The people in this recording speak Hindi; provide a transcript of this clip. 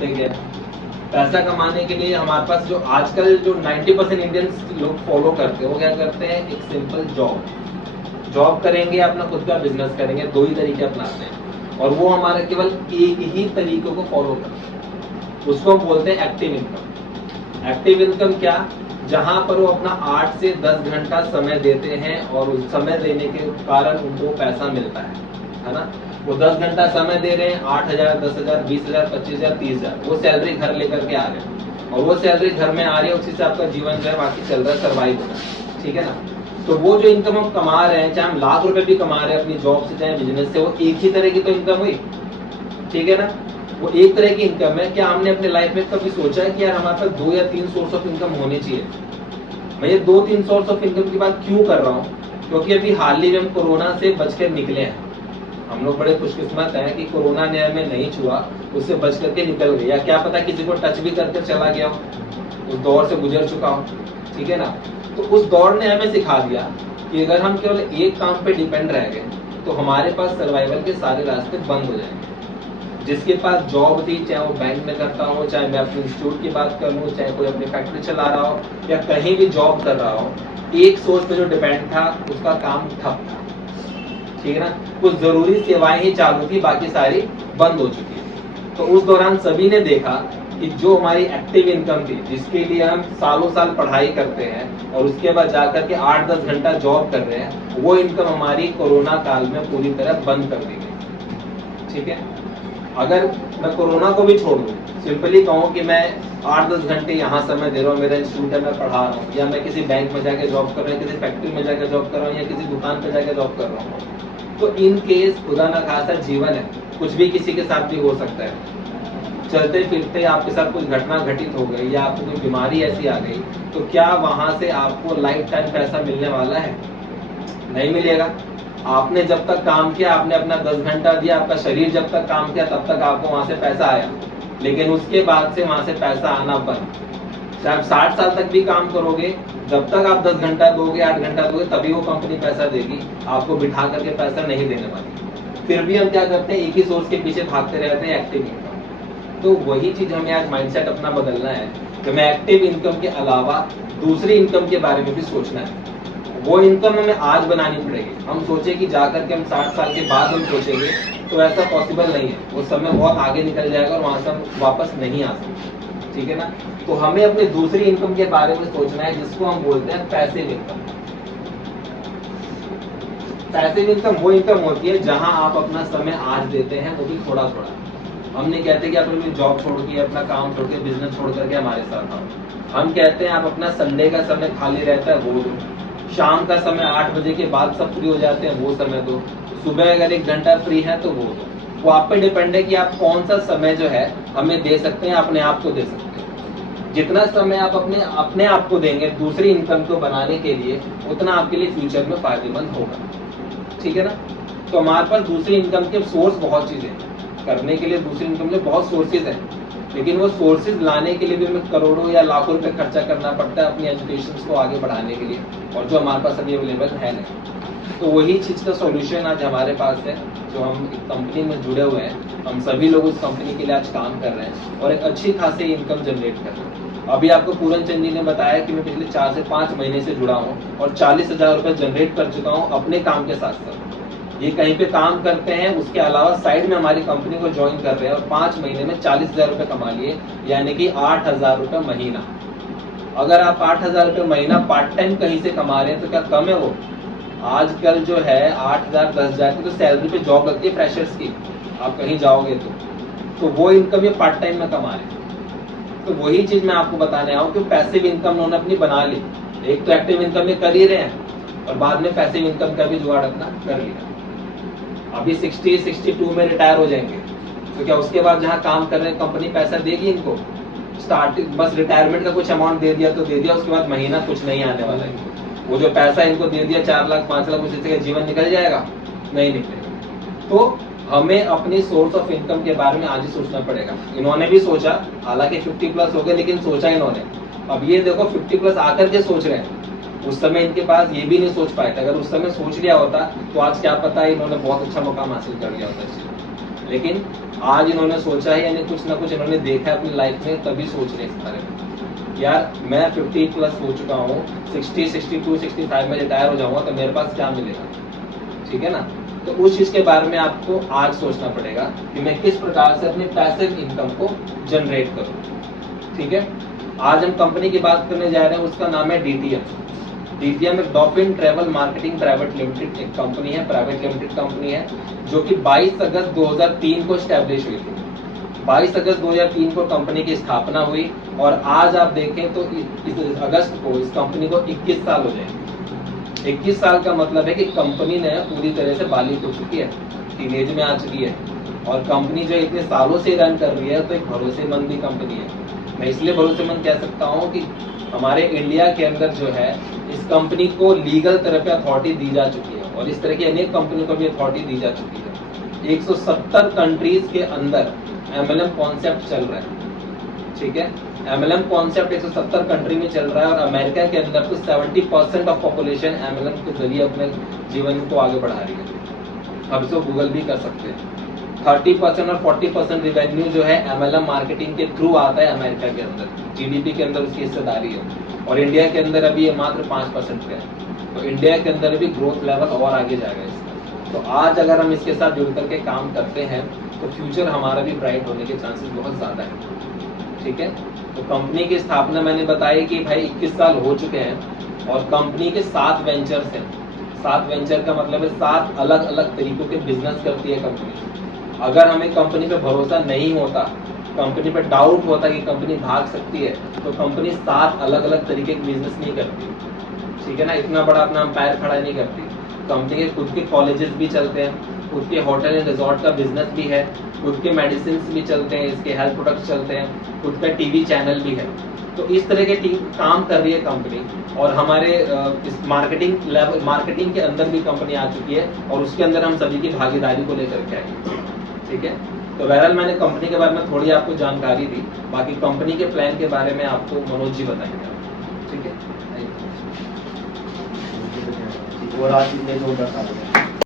करते क्या है, पैसा कमाने के लिए हमारे पास जो आजकल जो 90% इंडियंस लोग फॉलो करते हैं वो क्या करते हैं, एक सिंपल जॉब करेंगे, अपना खुद का बिजनेस करेंगे, दो ही तरीके अपनाते हैं और वो हमारा केवल एक ही तरीके को फॉलो करते हैं, उसको हम बोलते हैं एक्टिव इनकम। एक्टिव इनकम क्या, जहां पर वो अपना 8 से 10 घंटा समय देते हैं और उस समय देने के कारण उनको पैसा मिलता है ना। वो 10 घंटा समय दे रहे हैं, 8,000, 10,000, 20,000, 25,000, 30,000, वो सैलरी घर लेकर के आ रहे हैं और वो सैलरी घर में आ रही है, उसी से आपका जीवन जो है बाकी चल रहा है, सर्वाइव हो रहा है, ठीक है ना। तो वो जो इनकम हम कमा रहे हैं, चाहे हम लाख रुपए भी कमा रहे हैं अपनी जॉब से चाहे बिजनेस से, वो एक ही तरह की तो इनकम हुई, ठीक है ना। वो एक तरह की इनकम है। क्या हमने अपने लाइफ में कभी सोचा है कि यार हमारे पास 2 या 3 सोर्स ऑफ इनकम होने चाहिए। मैं ये 2-3 सोर्स ऑफ इनकम की बात क्यों कर रहा हूँ, क्योंकि अभी हाल ही में हम कोरोना से बचकर निकले हैं। हम लोग बड़े खुशकिस्मत हैं कि कोरोना ने हमें नहीं छुआ, उससे बच करके निकल गए, या क्या पता किसी को टच भी करके चला गया हो, उस दौर से गुजर चुका हो, ठीक है ना। तो उस दौर ने हमें सिखा दिया कि अगर हम केवल एक काम पे डिपेंड रह गए तो हमारे पास सर्वाइवल के सारे रास्ते बंद हो जाएंगे। जिसके पास जॉब थी, चाहे वो बैंक में करता हो, चाहे मैं अपने इंस्टीट्यूट की बात कर लूँ, चाहे कोई अपनी फैक्ट्री चला रहा हो या कहीं भी जॉब कर रहा हो, एक सोर्स पे जो डिपेंड था उसका काम ठप था, ठीक है ना। कुछ जरूरी सेवाएं ही चालू थी, बाकी सारी बंद हो चुकी है। तो उस दौरान सभी ने देखा कि जो हमारी एक्टिव इनकम थी, जिसके लिए हम सालों साल पढ़ाई करते हैं और उसके बाद जाकर के 8-10 घंटा जॉब कर रहे हैं, वो इनकम हमारी कोरोना काल में पूरी तरह बंद कर दी गई, ठीक है। अगर मैं कोरोना को भी छोड़ दूं, सिंपली कहूँ कि मैं 8-10 घंटे यहाँ समय दे रहा हूँ, मेरा इंस्टीट्यूट है, मैं पढ़ा रहा हूँ, या मैं किसी बैंक में जाकर जॉब कर रहा हूँ, किसी फैक्ट्री में जाकर जॉब कर रहा हूँ, या किसी दुकान पे जाकर जॉब कर रहा हूँ, तो इन केस खुदा न खासा जीवन है, कुछ भी किसी के साथ भी हो सकता है। चलते फिरते आपके साथ कुछ घटना घटित हो गई या आपको कोई बीमारी ऐसी आ गई, तो क्या वहां से आपको लाइफ टाइम पैसा मिलने वाला है? नहीं मिलेगा। आपने जब तक काम किया, आपने अपना 10 घंटा दिया, आपका शरीर जब तक काम किया तब तक आपको वहां से पैसा आया, लेकिन उसके बाद से वहां से पैसा आना बंद। चाहे आप 60 साल तक भी काम करोगे, जब तक आप 10 घंटा दोगे, 8 घंटा दोगे, तभी वो कंपनी पैसा देगी, आपको बिठा करके पैसा नहीं देने वाली। फिर भी हम क्या करते हैं, एक ही सोर्स के पीछे भागते रहते हैं, एक्टिव इनकम। तो वही चीज हमें आज माइंडसेट अपना बदलना है कि मैं एक्टिव इनकम के अलावा दूसरी इनकम के बारे में भी सोचना है। वो इनकम हमें आज बनानी पड़ेगी। हम सोचे कि जाकर के हम 60 साल के बाद हम सोचेंगे, तो ऐसा पॉसिबल नहीं है। वो समय बहुत आगे निकल जाएगा और वहां से हम वापस नहीं आ सकते, ठीक है ना। तो हमें अपनी दूसरी इनकम के बारे में सोचना है, जिसको हम बोलते हैं पैसिव इनकम। पैसिव इनकम वो इनकम होती है जहां आप अपना समय आज देते हैं, वो भी थोड़ा थोड़ा। हम नहीं कहते कि आप अपनी जॉब छोड़ के, अपना काम छोड़ के, बिजनेस छोड़ करके हमारे साथ आओ। हम कहते हैं आप अपना संडे का समय खाली रहता है वो दो, शाम का समय 8 बजे के बाद सब फ्री हो जाते हैं वो समय दो, सुबह अगर 1 घंटा फ्री है तो वो दो। वो आप पे डिपेंड है कि आप कौन सा समय जो है हमें दे सकते हैं, अपने आप को दे सकते हैं। जितना समय आप अपने आप को देंगे दूसरी इनकम को बनाने के लिए, उतना आपके लिए फ्यूचर में फायदेमंद होगा, ठीक है ना। तो हमारे पास दूसरी इनकम के सोर्स बहुत चीजें करने के लिए, दूसरी इनकम के बहुत सोर्सेज हैं, लेकिन वो सोर्सेज लाने के लिए भी हमें करोड़ों या लाखों रुपए खर्चा करना पड़ता है अपनी एजुकेशन को आगे बढ़ाने के लिए, और जो हमारे पास अभी अवेलेबल है नहीं। तो वही चीज का सॉल्यूशन आज हमारे पास है, जो हम एक कंपनी में जुड़े हुए हैं, हम सभी लोग उस कंपनी के लिए आज काम कर रहे हैं और एक अच्छी खासी इनकम जनरेट कर रहे हैं। अभी आपको पूरन चंद जी ने बताया कि मैं पिछले 4 से 5 महीने से जुड़ा हूँ और 40,000 रुपए जनरेट कर चुका हूँ अपने काम के साथ साथ। ये कहीं पे काम करते हैं, उसके अलावा साइड में हमारी कंपनी को ज्वाइन कर रहे हैं और 5 महीने में 40,000 रुपए कमा लिए, यानी कि 8,000 रुपए महीना। अगर आप 8,000 रुपए महीना पार्ट टाइम कहीं से कमा रहे हैं तो क्या कम है वो? आजकल जो है 8,000 10,000 की तो सैलरी पे जॉब लगती है फ्रेशर्स की, आप कहीं जाओगे तो वो इनकम ये पार्ट टाइम में कमा रहे हैं। तो वही चीज मैं आपको बताने आऊँ कि पैसिव इनकम उन्होंने अपनी बना ली। एक तो एक्टिव इनकम में कर ही रहे हैं और बाद में पैसिव इनकम का भी जुगाड़ अपना कर लिया। अभी 60-62 में रिटायर हो जाएंगे, तो क्या उसके बाद जहाँ काम कर रहे हैं कंपनी पैसा देगी इनको? स्टार्टिंग बस रिटायरमेंट का कुछ अमाउंट दे दिया तो दे दिया, उसके बाद महीना कुछ नहीं आने वाला है। वो जो पैसा इनको दे दिया 4 लाख 5 लाख, उससे क्या जीवन निकल जाएगा? नहीं निकलेगा। तो हमें अपनी सोर्स ऑफ इनकम के बारे में आज ही सोचना पड़ेगा। इन्होंने भी सोचा, हालांकि 50 प्लस हो गए, लेकिन सोचा इन्होंने। अब ये देखो 50 प्लस आकर के सोच रहे हैं, उस समय इनके पास ये भी नहीं सोच पाए थे। अगर उस समय सोच लिया होता तो आज क्या पता इन्होंने बहुत अच्छा मुकाम हासिल कर लिया होता। लेकिन आज इन्होंने सोचा है, यानी कुछ ना कुछ इन्होंने देखा है अपनी लाइफ में, तभी सोच रहे हैं इस बारे में। यार मैं 50 प्लस हो चुका हूँ, 60, 62, 65 में रिटायर हो जाऊंगा तो मेरे पास क्या मिलेगा, ठीक है ना। तो उस चीज के बारे में आपको आज सोचना पड़ेगा कि मैं किस प्रकार से अपने पैसिव इनकम को जनरेट करूँ, ठीक है। आज हम कंपनी की बात करने जा रहे हैं, उसका नाम है डीटीएम। डीटीएम एक dolphin travel marketing private limited एक कंपनी है, प्राइवेट लिमिटेड कंपनी है, जो कि 22 अगस्त 2003 को स्टैब्लिश हुई थी। 22 अगस्त 2003 को कंपनी की स्थापना हुई और आज आप देखें तो इस अगस्त को इस कंपनी को 21 साल हो जाएंगे। 21 साल का मतलब है कि कंपनी ने पूरी तरह से बालिग हो चुकी है, टीनेज में आ चुकी है, और कंपनी जो इतने सालों से रन कर रही है तो एक भरोसेमंद भी कंपनी है। मैं इसलिए भरोसेमंद कह सकता हूँ कि हमारे इंडिया के अंदर जो है इस कंपनी को लीगल तरह पे अथॉरिटी दी जा चुकी है, और इस तरह की अनेक कंपनियों को भी अथॉरिटी दी जा चुकी है। 170 कंट्रीज के अंदर एमएलएम कॉन्सेप्ट चल रहा है, ठीक है। एमएलएम कॉन्सेप्ट 170 कंट्री में चल रहा है, और अमेरिका के अंदर तो 70% ऑफ पॉपुलेशन एमएलएम के जरिए अपने जीवन को आगे बढ़ा रही है। अब इसको गूगल भी कर सकते हैं। 30% और 40% रिवेन्यू जो है एमएलएम मार्केटिंग के थ्रू आता है अमेरिका के अंदर, जीडीपी के अंदर उसकी हिस्सेदारी है, और इंडिया के अंदर अभी ये मात्र 5% पे है। तो इंडिया के अंदर भी ग्रोथ लेवल और आगे जाएगा इसका। तो आज अगर हम इसके साथ जुड़ करके काम करते हैं तो फ्यूचर हमारा भी ब्राइट होने के चांसेस बहुत ज्यादा है, ठीक है। तो कंपनी की स्थापना मैंने बताई कि भाई 21 साल हो चुके हैं, और कंपनी के 7 वेंचर्स हैं। 7 वेंचर का मतलब है 7 अलग अलग तरीकों के बिजनेस करती है कंपनी। अगर हमें कंपनी पे भरोसा नहीं होता, कंपनी पे डाउट होता कि कंपनी भाग सकती है, तो कंपनी 7 अलग अलग तरीके के बिजनेस नहीं करती, ठीक है ना। इतना बड़ा अपना एम्पायर खड़ा नहीं करती। कंपनी के खुद के कॉलेजेस भी चलते हैं, खुद के होटल एंड रिजॉर्ट का बिजनेस भी है, खुद के मेडिसिन भी चलते हैं, इसके हेल्थ प्रोडक्ट्स चलते हैं, खुद का टीवी चैनल भी है। तो इस तरह के टीम काम कर रही है कंपनी, और हमारे इस मार्केटिंग के अंदर भी कंपनी आ चुकी है, और उसके अंदर हम सभी की भागीदारी को लेकर के आएंगे, ठीक है। तो बहरहाल मैंने कंपनी के बारे में थोड़ी आपको जानकारी दी, बाकी कंपनी के प्लान के बारे में आपको मनोज जी बताएंगे, ठीक है। और आज